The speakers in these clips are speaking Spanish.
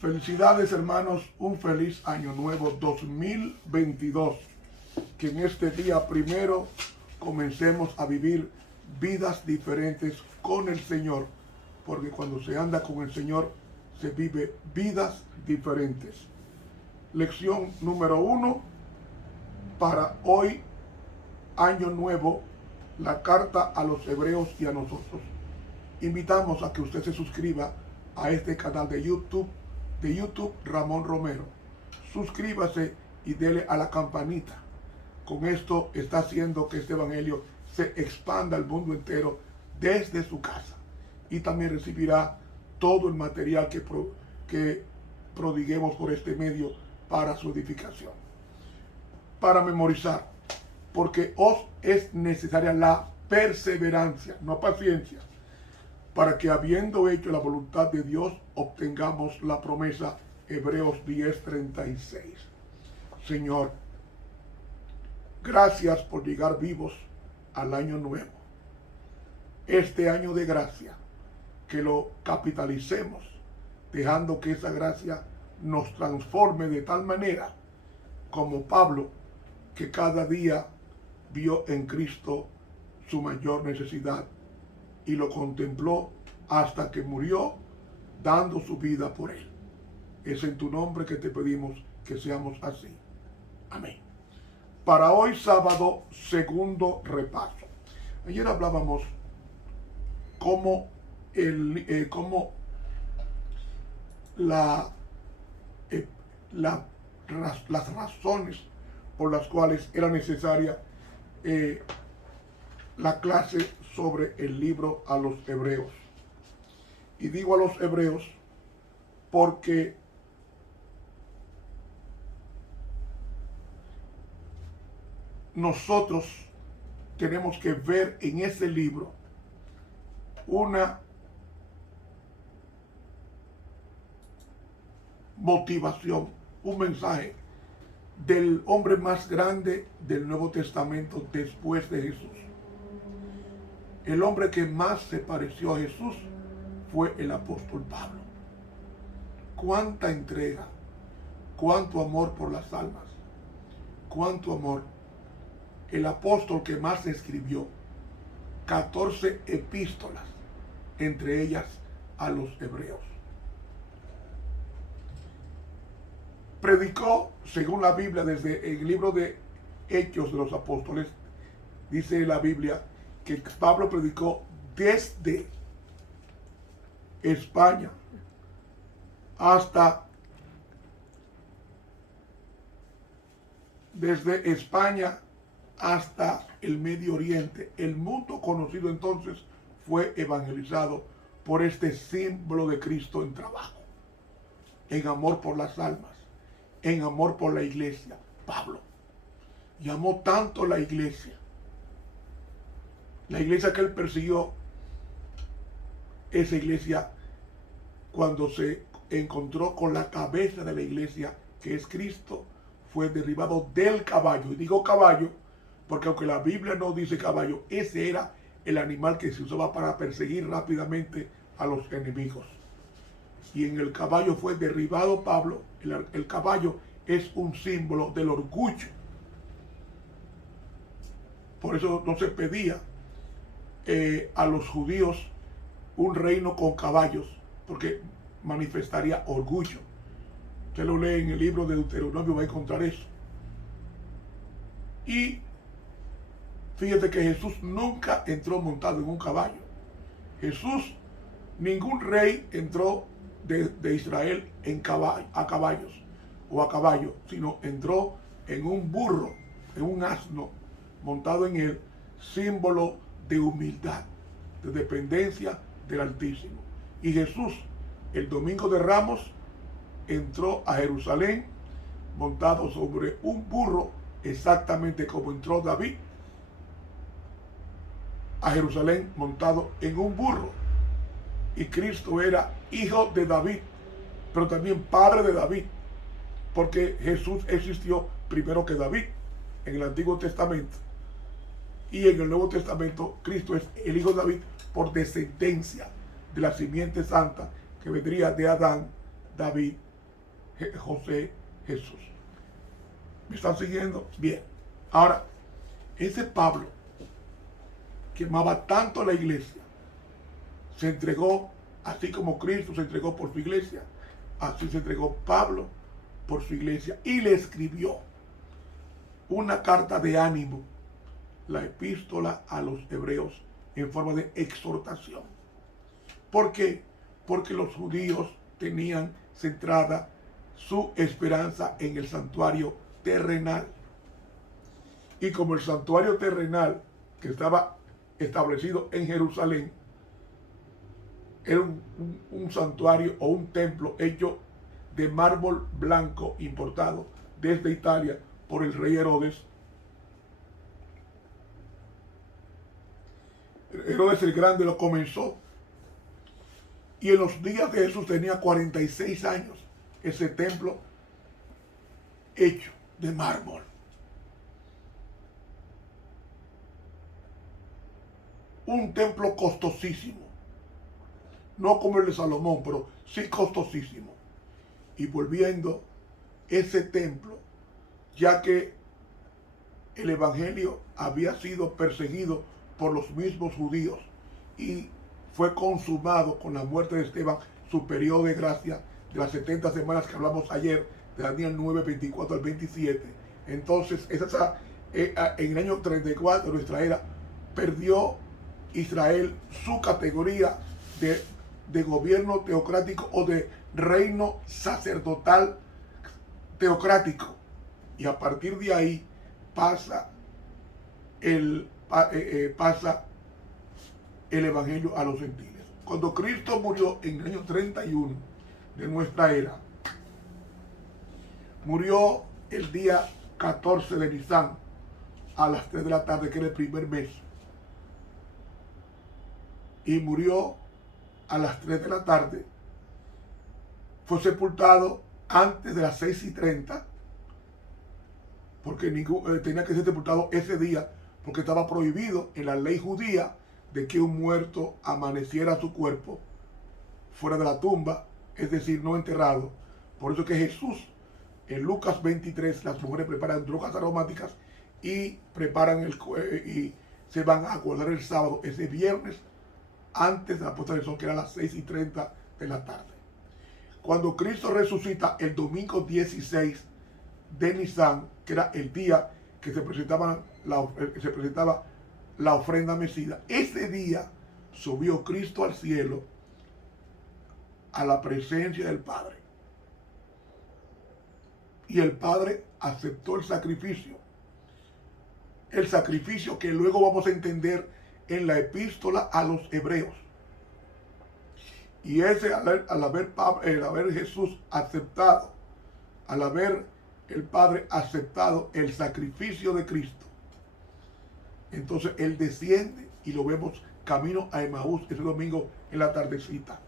Felicidades, hermanos, un feliz año nuevo 2022. Que en este día primero comencemos a vivir vidas diferentes con el Señor, porque cuando se anda con el Señor se vive vidas diferentes. Lección número 1 para hoy, año nuevo, la carta a los hebreos y a nosotros. Invitamos a que usted se suscriba a este canal de YouTube Ramón Romero. Suscríbase y dele a la campanita. Con esto está haciendo que este evangelio se expanda al mundo entero desde su casa. Y también recibirá todo el material que prodiguemos por este medio para su edificación. Para memorizar, porque os es necesaria la perseverancia, no paciencia, para que habiendo hecho la voluntad de Dios, obtengamos la promesa. Hebreos 10:36. Señor, gracias por llegar vivos al año nuevo. Este año de gracia, que lo capitalicemos, dejando que esa gracia nos transforme de tal manera, como Pablo, que cada día vio en Cristo su mayor necesidad y lo contempló hasta que murió, dando su vida por él. Es en tu nombre que te pedimos que seamos así. Amén. Para hoy sábado, segundo repaso. Ayer hablábamos cómo las razones por las cuales era necesaria la clase sobre el libro a los hebreos. Y digo a los hebreos porque nosotros tenemos que ver en ese libro una motivación, un mensaje del hombre más grande del Nuevo Testamento después de Jesús. El hombre que más se pareció a Jesús fue el apóstol Pablo. Cuánta entrega, cuánto amor por las almas, cuánto amor. El apóstol que más escribió 14 epístolas, entre ellas a los hebreos. Predicó, según la Biblia, desde el libro de Hechos de los Apóstoles, dice la Biblia que Pablo predicó desde España hasta el Medio Oriente. El mundo conocido entonces fue evangelizado por este símbolo de Cristo en trabajo, en amor por las almas, en amor por la iglesia. Pablo llamó tanto la iglesia que él persiguió. Esa iglesia, cuando se encontró con la cabeza de la iglesia, que es Cristo, fue derribado del caballo. Y digo caballo porque aunque la Biblia no dice caballo, ese era el animal que se usaba para perseguir rápidamente a los enemigos. Y en el caballo fue derribado Pablo. El caballo es un símbolo del orgullo. Por eso no se pedía a los judíos un reino con caballos, porque manifestaría orgullo. Usted lo lee en el libro de Deuteronomio, va a encontrar eso. Y fíjate que Jesús nunca entró montado en un caballo. Jesús, ningún rey entró de Israel a caballo, sino entró en un burro, en un asno, montado en él, símbolo de humildad, de dependencia del Altísimo. Y Jesús, el domingo de Ramos, entró a Jerusalén montado sobre un burro, exactamente como entró David a Jerusalén montado en un burro. Y Cristo era hijo de David, pero también padre de David, porque Jesús existió primero que David en el Antiguo Testamento. Y en el Nuevo Testamento, Cristo es el hijo de David por descendencia de la simiente santa que vendría de Adán, David, José, Jesús. ¿Me están siguiendo? Bien. Ahora, ese Pablo, que amaba tanto a la iglesia, se entregó, así como Cristo se entregó por su iglesia, así se entregó Pablo por su iglesia y le escribió una carta de ánimo, la epístola a los hebreos, en forma de exhortación. ¿Por qué? Porque los judíos tenían centrada su esperanza en el santuario terrenal. Y como el santuario terrenal que estaba establecido en Jerusalén era un santuario o un templo hecho de mármol blanco importado desde Italia por el rey Herodes. Herodes el Grande lo comenzó. Y en los días de Jesús tenía 46 años ese templo hecho de mármol. Un templo costosísimo. No como el de Salomón, pero sí costosísimo. Y volviendo ese templo, ya que el evangelio había sido perseguido por los mismos judíos y fue consumado con la muerte de Esteban, su periodo de gracia de las 70 semanas que hablamos ayer, de Daniel 9, 24 al 27. Entonces, en el año 34 de nuestra era, perdió Israel su categoría de gobierno teocrático o de reino sacerdotal teocrático. Y a partir de ahí pasa el evangelio a los gentiles. Cuando Cristo murió en el año 31 de nuestra era, murió el día 14 de Nisan a las 3 de la tarde, que era el primer mes. Y murió a las 3 de la tarde. Fue sepultado antes de las 6:30, porque tenía que ser sepultado ese día, porque estaba prohibido en la ley judía de que un muerto amaneciera su cuerpo fuera de la tumba, es decir, no enterrado. Por eso que Jesús, en Lucas 23, las mujeres preparan drogas aromáticas y y se van a guardar el sábado, ese viernes, antes de la puesta del sol, que era las 6:30 de la tarde. Cuando Cristo resucita el domingo 16 de Nisan, que era el día que se presentaba la ofrenda mecida, ese día subió Cristo al cielo a la presencia del Padre. Y el Padre aceptó el sacrificio que luego vamos a entender en la epístola a los hebreos. Y ese, al haber Jesús aceptado, al haber el Padre aceptado el sacrificio de Cristo, entonces Él desciende y lo vemos camino a Emaús ese domingo en la tardecita.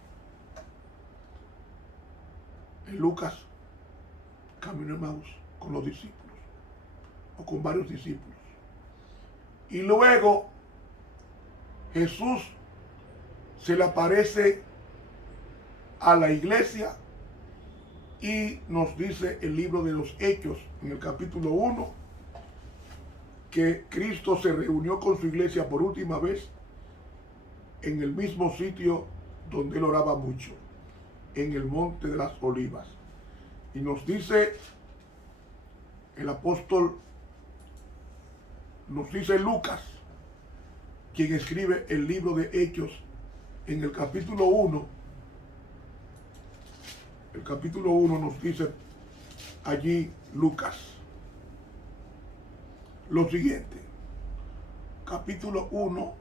En Lucas, camino a Emaús con los discípulos, o con varios discípulos. Y luego Jesús se le aparece a la iglesia y nos dice el libro de los Hechos, en el capítulo 1, que Cristo se reunió con su iglesia por última vez en el mismo sitio donde él oraba mucho, en el Monte de las Olivas. Y nos dice el apóstol, nos dice Lucas, quien escribe el libro de Hechos, en el capítulo 1. El capítulo 1 nos dice allí Lucas lo siguiente. Capítulo 1.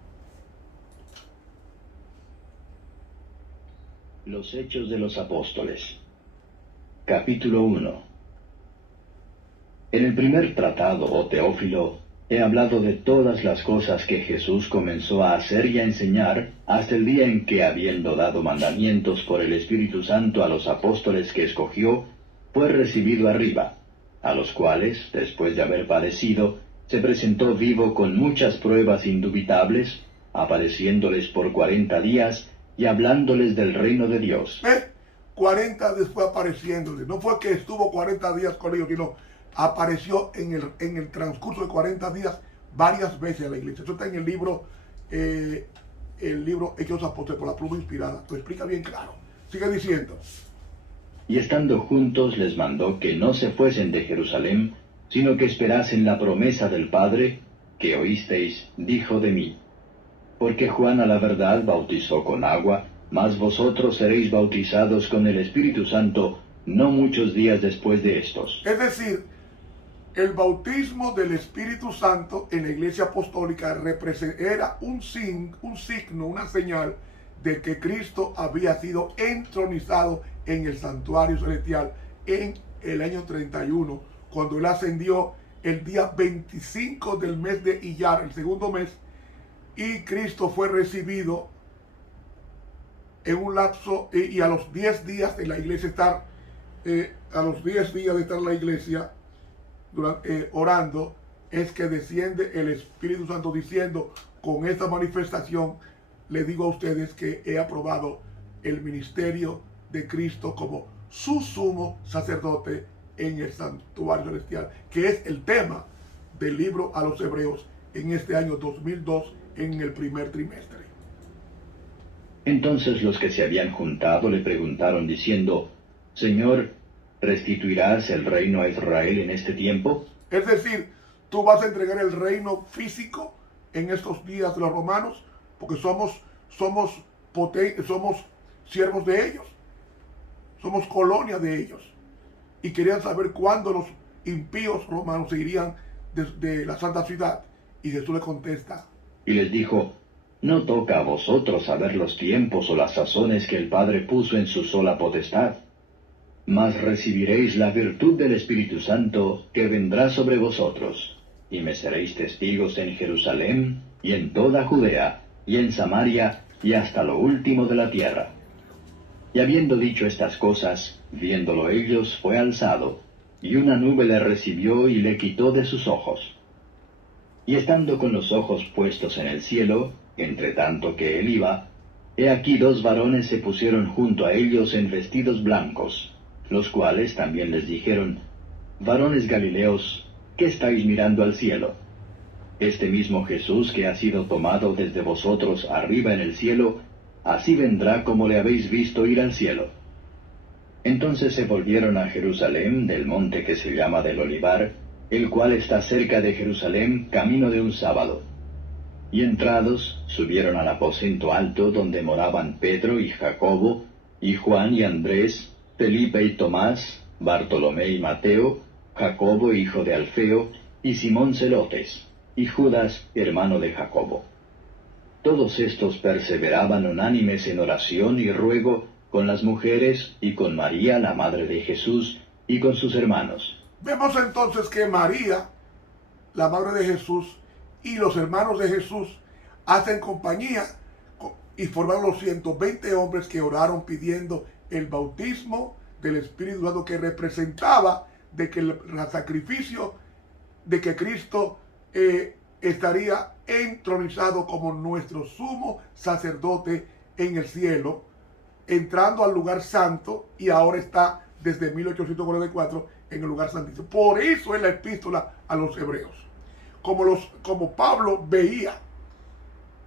Los Hechos de los Apóstoles. Capítulo 1. En el primer tratado, oh Teófilo, he hablado de todas las cosas que Jesús comenzó a hacer y a enseñar hasta el día en que, habiendo dado mandamientos por el Espíritu Santo a los apóstoles que escogió, fue recibido arriba, a los cuales, después de haber padecido, se presentó vivo con muchas pruebas indubitables, apareciéndoles por 40 días y hablándoles del reino de Dios. 40 después apareciéndoles. No fue que estuvo 40 días con ellos, sino apareció en el transcurso de 40 días varias veces a la iglesia. Eso está en el libro Hechos Apóstoles, por la pluma inspirada. Lo explica bien claro. Sigue diciendo. Y estando juntos les mandó que no se fuesen de Jerusalén, sino que esperasen la promesa del Padre, que oísteis, dijo de mí. Porque Juan a la verdad bautizó con agua, mas vosotros seréis bautizados con el Espíritu Santo no muchos días después de estos. Es decir, el bautismo del Espíritu Santo en la iglesia apostólica era un signo, una señal de que Cristo había sido entronizado en el santuario celestial en el año 31, cuando él ascendió el día 25 del mes de Iyar, el segundo mes, y Cristo fue recibido en un lapso, y a los 10 días de la iglesia estar, en la iglesia orando, es que desciende el Espíritu Santo diciendo: con esta manifestación le digo a ustedes que he aprobado el ministerio de Cristo como su sumo sacerdote en el santuario celestial, que es el tema del libro a los Hebreos en este año 2002, en el primer trimestre. Entonces los que se habían juntado le preguntaron diciendo: Señor, ¿restituirás el reino a Israel en este tiempo? Es decir, tú vas a entregar el reino físico en estos días de los romanos, porque somos siervos de ellos, somos colonia de ellos. Y querían saber cuándo los impíos romanos se irían de la santa ciudad. Y Jesús le contesta. Y les dijo: No toca a vosotros saber los tiempos o las sazones que el Padre puso en su sola potestad. Mas recibiréis la virtud del Espíritu Santo que vendrá sobre vosotros, y me seréis testigos en Jerusalén, y en toda Judea, y en Samaria, y hasta lo último de la tierra. Y habiendo dicho estas cosas, viéndolo ellos, fue alzado, y una nube le recibió y le quitó de sus ojos. Y estando con los ojos puestos en el cielo, entre tanto que él iba, he aquí 2 varones se pusieron junto a ellos en vestidos blancos, los cuales también les dijeron: Varones Galileos, ¿qué estáis mirando al cielo? Este mismo Jesús que ha sido tomado desde vosotros arriba en el cielo, así vendrá como le habéis visto ir al cielo. Entonces se volvieron a Jerusalén del monte que se llama del Olivar, el cual está cerca de Jerusalén, camino de un sábado. Y entrados, subieron al aposento alto donde moraban Pedro y Jacobo, y Juan y Andrés, Felipe y Tomás, Bartolomé y Mateo, Jacobo hijo de Alfeo, y Simón Celotes, y Judas hermano de Jacobo. Todos estos perseveraban unánimes en oración y ruego con las mujeres y con María, la madre de Jesús, y con sus hermanos. Vemos entonces que María, la madre de Jesús, y los hermanos de Jesús hacen compañía y forman los 120 hombres que oraron pidiendo el bautismo del Espíritu Santo, que representaba de que el sacrificio de que Cristo estaría entronizado como nuestro sumo sacerdote en el cielo, entrando al lugar santo, y ahora está desde 1844 en el lugar santísimo. Por eso es la epístola a los Hebreos. Como Pablo veía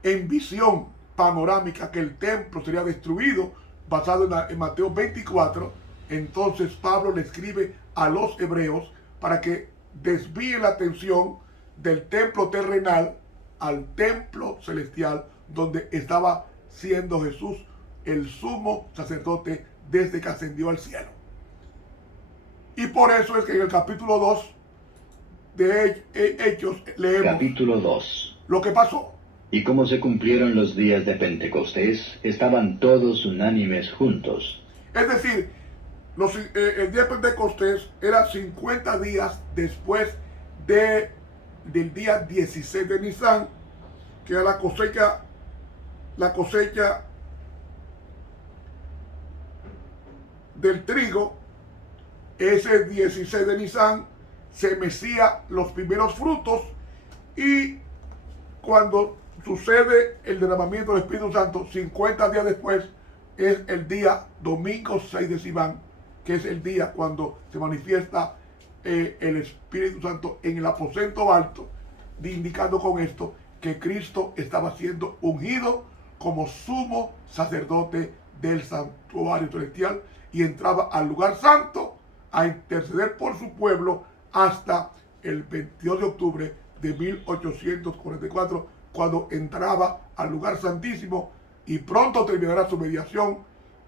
en visión panorámica que el templo sería destruido, basado en Mateo 24, entonces Pablo le escribe a los hebreos para que desvíe la atención del templo terrenal al templo celestial, donde estaba siendo Jesús el sumo sacerdote desde que ascendió al cielo. Y por eso es que en el capítulo 2 de Hechos leemos Capítulo 2. lo que pasó. Y como se cumplieron los días de Pentecostés, estaban todos unánimes juntos. Es decir, el día de Pentecostés era 50 días después del día 16 de Nisan, que era la cosecha del trigo. Ese 16 de Nisan se mecía los primeros frutos, Y cuando sucede el derramamiento del Espíritu Santo, 50 días después, es el día domingo 6 de Sivan, que es el día cuando se manifiesta el Espíritu Santo en el aposento alto, indicando con esto que Cristo estaba siendo ungido como sumo sacerdote del santuario celestial y entraba al lugar santo a interceder por su pueblo hasta el 22 de octubre de 1844, cuando entraba al lugar santísimo, y pronto terminará su mediación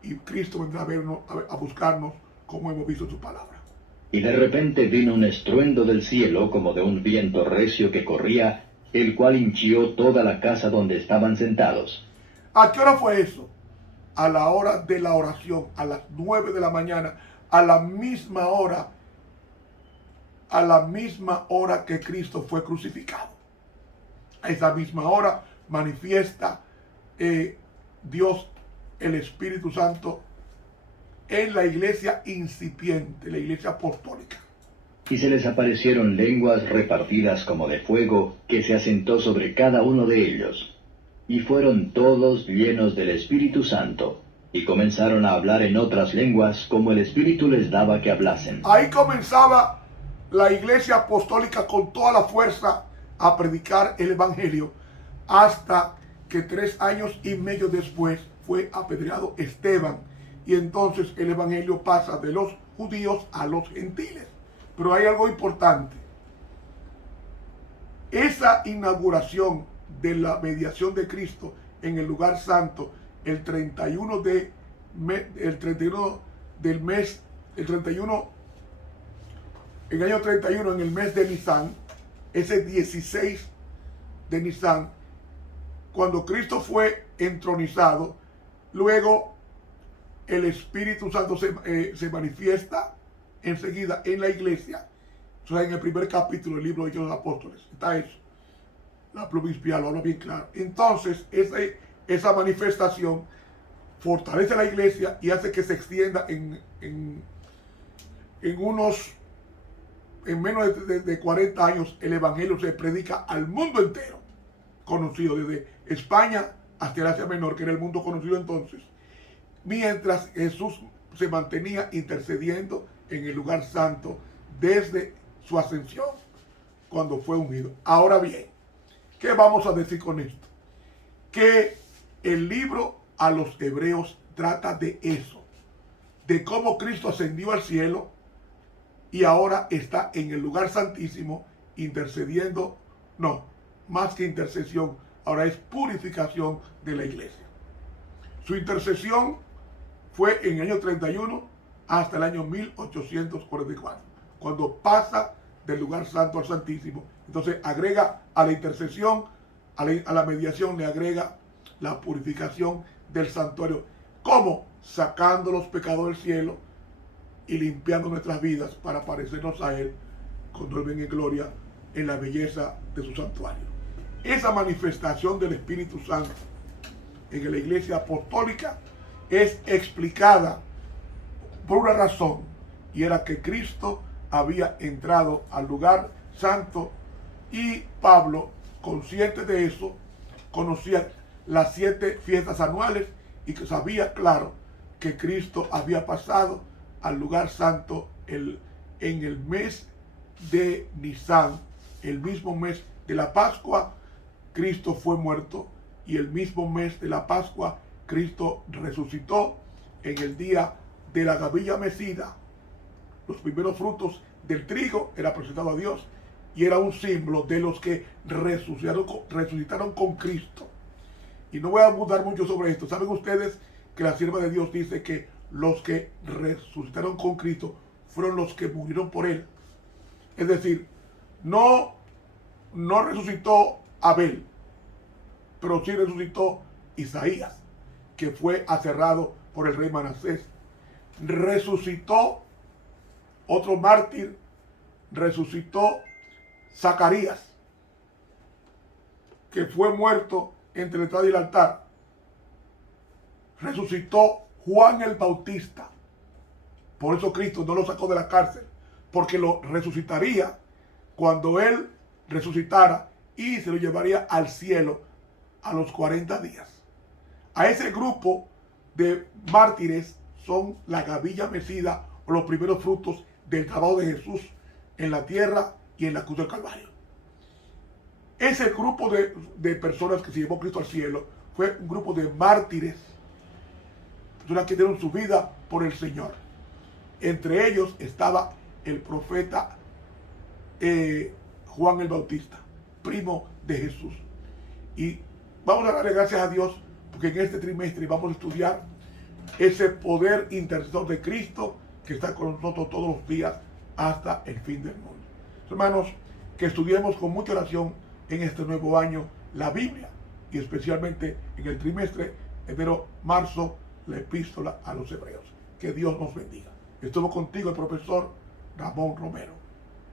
y Cristo vendrá a vernos, a buscarnos, como hemos visto en su palabra. Y de repente vino un estruendo del cielo como de un viento recio que corría, el cual hinchió toda la casa donde estaban sentados. ¿A qué hora fue eso? A la hora de la oración, a las 9 de la mañana, a la misma hora que Cristo fue crucificado. A esa misma hora manifiesta Dios, el Espíritu Santo, en la iglesia incipiente, la iglesia apostólica. Y se les aparecieron lenguas repartidas como de fuego, que se asentó sobre cada uno de ellos. Y fueron todos llenos del Espíritu Santo, y comenzaron a hablar en otras lenguas, como el Espíritu les daba que hablasen. Ahí comenzaba la iglesia apostólica con toda la fuerza a predicar el Evangelio, hasta que 3 años y medio después fue apedreado Esteban, y entonces el Evangelio pasa de los judíos a los gentiles. Pero hay algo importante: esa inauguración de la mediación de Cristo en el lugar santo, el 31 del mes, en el año 31, en el mes de Nisan, ese 16 de Nisan, cuando Cristo fue entronizado, luego el Espíritu Santo se manifiesta enseguida en la iglesia. O sea, en el primer capítulo del libro de los Apóstoles está eso. La pluma inspirada lo habla bien claro. Entonces, esa manifestación fortalece a la iglesia y hace que se extienda en menos de 40 años. El Evangelio se predica al mundo entero, conocido desde España hasta el Asia Menor, que era el mundo conocido entonces, mientras Jesús se mantenía intercediendo en el lugar santo desde su ascensión, cuando fue ungido. Ahora bien, ¿qué vamos a decir con esto? Que el libro a los Hebreos trata de eso, de cómo Cristo ascendió al cielo y ahora está en el lugar santísimo intercediendo. No, más que intercesión, ahora es purificación de la iglesia. Su intercesión fue en el año 31 hasta el año 1844, cuando pasa del lugar santo al santísimo. Entonces agrega a la intercesión, a la mediación, le agrega la purificación del santuario. ¿Cómo? Sacando los pecados del cielo y limpiando nuestras vidas para parecernos a Él cuando Él venga en gloria en la belleza de su santuario. Esa manifestación del Espíritu Santo en la iglesia apostólica es explicada por una razón, y era que Cristo había entrado al lugar santo, y Pablo, consciente de eso, conocía las 7 fiestas anuales y que sabía claro que Cristo había pasado al lugar santo en el mes de Nisan, el mismo mes de la Pascua. Cristo fue muerto, y el mismo mes de la Pascua Cristo resucitó en el día de la gavilla mecida. Los primeros frutos del trigo era presentado a Dios y era un símbolo de los que resucitaron con Cristo. Y no voy a abundar mucho sobre esto. ¿Saben ustedes que la sierva de Dios dice que los que resucitaron con Cristo fueron los que murieron por Él? Es decir, no resucitó Abel, pero sí resucitó Isaías, que fue aserrado por el rey Manasés. Resucitó otro mártir, resucitó Zacarías, que fue muerto entre la entrada y el altar. Resucitó Juan el Bautista. Por eso Cristo no lo sacó de la cárcel, porque lo resucitaría cuando él resucitara y se lo llevaría al cielo a los 40 días. A ese grupo de mártires son la gavilla mecida o los primeros frutos del trabajo de Jesús en la tierra y en la cruz del Calvario. Ese grupo de personas que se llevó Cristo al cielo fue un grupo de mártires, personas que dieron su vida por el Señor. Entre ellos estaba el profeta Juan el Bautista, primo de Jesús. Y vamos a darle gracias a Dios porque en este trimestre vamos a estudiar ese poder intercesor de Cristo que está con nosotros todos los días hasta el fin del mundo. Hermanos, que estudiemos con mucha oración en este nuevo año la Biblia y especialmente en el trimestre enero-marzo la epístola a los hebreos. Que Dios nos bendiga. Estuvo contigo el profesor Ramón Romero.